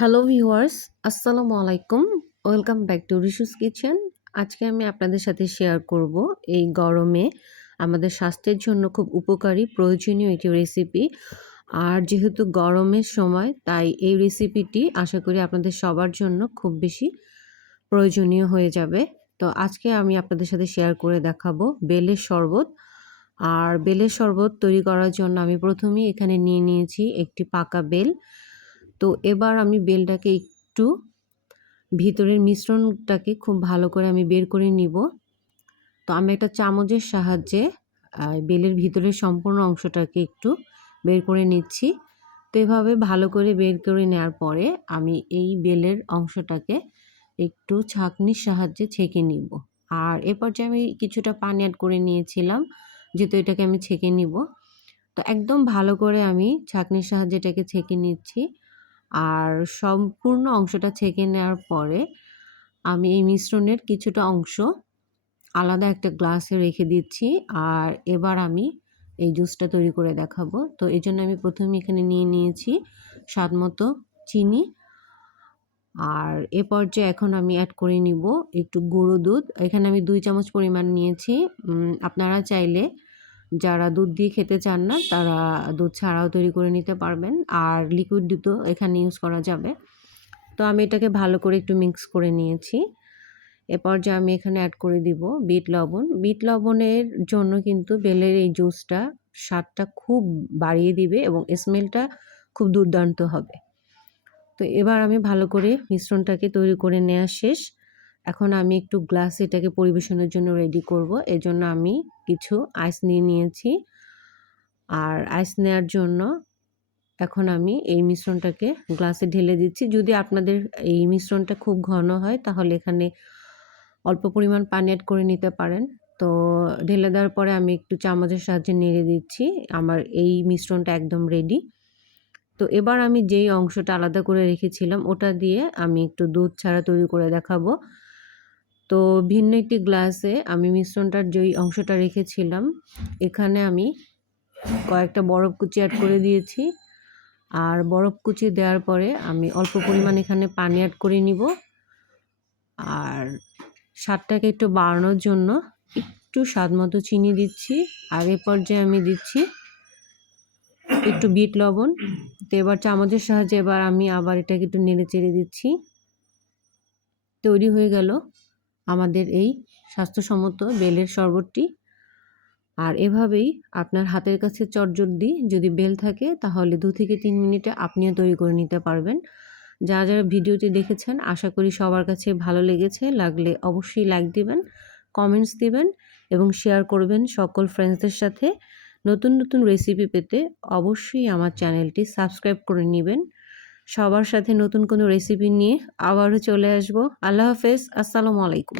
Hello viewers, আসসালামু আলাইকুম। Welcome back to Rishu's kitchen. আজকে আমি আপনাদের সাথে শেয়ার করব এই গরমে আমাদের স্বাস্থ্যের জন্য খুব উপকারী প্রয়োজনীয় একটি রেসিপি। আর যেহেতু গরমের সময় তাই এই রেসিপিটি আশা করি আপনাদের সবার জন্য খুব বেশি প্রয়োজনীয় হয়ে যাবে। তো আজকে আমি আপনাদের সাথে শেয়ার করে দেখাবো বেলের শরবত। আর বেলের শরবত তৈরি করার জন্য আমি প্রথমেই এখানে নিয়ে নিয়েছি একটি পাকা বেল। তো এবার আমি বেলটাকে একটু ভিতরের মিশ্রণটাকে খুব ভালো করে আমি বের করে নিব। তো আমি একটা চামচের সাহায্যে বেলের ভিতরের সম্পূর্ণ অংশটাকে একটু বের করে নিচ্ছি। তো এভাবে ভালো করে বের করে নেওয়ার পরে আমি এই বেলের অংশটাকে একটু ছাঁকনির সাহায্যে ছেঁকে নিব। আর এ পর্যায়ে আমি কিছুটা পানি অ্যাড করে নিয়েছিলাম যেহেতু এটাকে আমি ছেঁকে নিব। তো একদম ভালো করে আমি ছাঁকনির সাহায্যে এটাকে ছেঁকে নিচ্ছি। আর সম্পূর্ণ অংশটা ছেঁকে নেওয়ার পরে আমি এই মিশ্রণের কিছুটা অংশ আলাদা একটা গ্লাসে রেখে দিচ্ছি। আর এবার আমি এই জুসটা তৈরি করে দেখাবো। তো এই জন্য আমি প্রথমে এখানে নিয়ে নিয়েছি স্বাদ মতো চিনি। আর এ পর্যায়ে এখন আমি অ্যাড করে নিব একটু গুঁড়ো দুধ। এখানে আমি 2 চামচ পরিমাণ নিয়েছি। আপনারা চাইলে যারা দুধ দিয়ে খেতে চান না তারা দুধ ছাড়াও তৈরি করে নিতে পারবেন। আর লিকুইড দুধও এখানে ইউজ করা যাবে। তো আমি এটাকে ভালো করে একটু মিক্স করে নিয়েছি। এ পর্যায়ে আমি এখানে অ্যাড করে দিব বিট লবণ। বিট লবণের জন্য কিন্তু বেলের এই জুসটা স্বাদটা খুব বাড়িয়ে দিবে এবং স্মেলটা খুব দুর্দান্ত হবে। তো এবার আমি ভালো করে মিশ্রণটাকে তৈরি করে নেওয়া শেষ। এখন আমি একটু গ্লাসে এটাকে পরিবেশনের জন্য রেডি করব। এজন্য আমি কিছু আইস নিয়ে নিয়েছি। আর আইস নেওয়ার জন্য এখন আমি এই মিশ্রণটাকে গ্লাসে ঢেলে দিচ্ছি। যদি আপনাদের এই মিশ্রণটা খুব ঘন হয় তাহলে এখানে অল্প পরিমাণ পানি অ্যাড করে নিতে পারেন। তো ঢেলে দেওয়ার পরে আমি একটু চামচের সাহায্যে নেড়ে দিচ্ছি। আমার এই মিশ্রণটা একদম রেডি। তো এবার আমি যেই অংশটা আলাদা করে রেখেছিলাম ওটা দিয়ে আমি একটু দুধ ছাড়া তৈরি করে দেখাবো। তো ভিন্ন একটি গ্লাসে আমি মিশ্রণটার যেই অংশটা রেখেছিলাম এখানে আমি কয়েকটা বরফ কুচি অ্যাড করে দিয়েছি। আর বরফ কুচি দেওয়ার পরে আমি অল্প পরিমাণ এখানে পানি অ্যাড করে নিব। আর স্বাদটাকে একটু বাড়ানোর জন্য একটু স্বাদ মতো চিনি দিচ্ছি। আর এ পর্যায়ে আমি দিচ্ছি একটু বিট লবণ। তো এবার চামচের সাহায্যে এবার আমি আবার এটাকে একটু নেড়ে চেড়ে দিচ্ছি। তৈরি হয়ে গেল আমাদের এই স্বাস্থ্যসম্মত বেলের শরবতটি। আর এভাবেই আপনার হাতের কাছে চটজলদি যদি বেল থাকে তাহলে 2 থেকে 3 মিনিটে আপনিও তৈরি করে নিতে পারবেন। যারা ভিডিওটি দেখেছেন আশা করি সবার কাছে ভালো লেগেছে। লাগলে অবশ্যই লাইক দিবেন, কমেন্টস দিবেন এবং শেয়ার করবেন সকল ফ্রেন্ডসদের সাথে। নতুন নতুন রেসিপি পেতে অবশ্যই আমার চ্যানেলটি সাবস্ক্রাইব করে নেবেন। সবার সাথে নতুন কোনো রেসিপি নিয়ে আবারও চলে আসবো। আল্লাহ হাফেজ, আসসালামু আলাইকুম।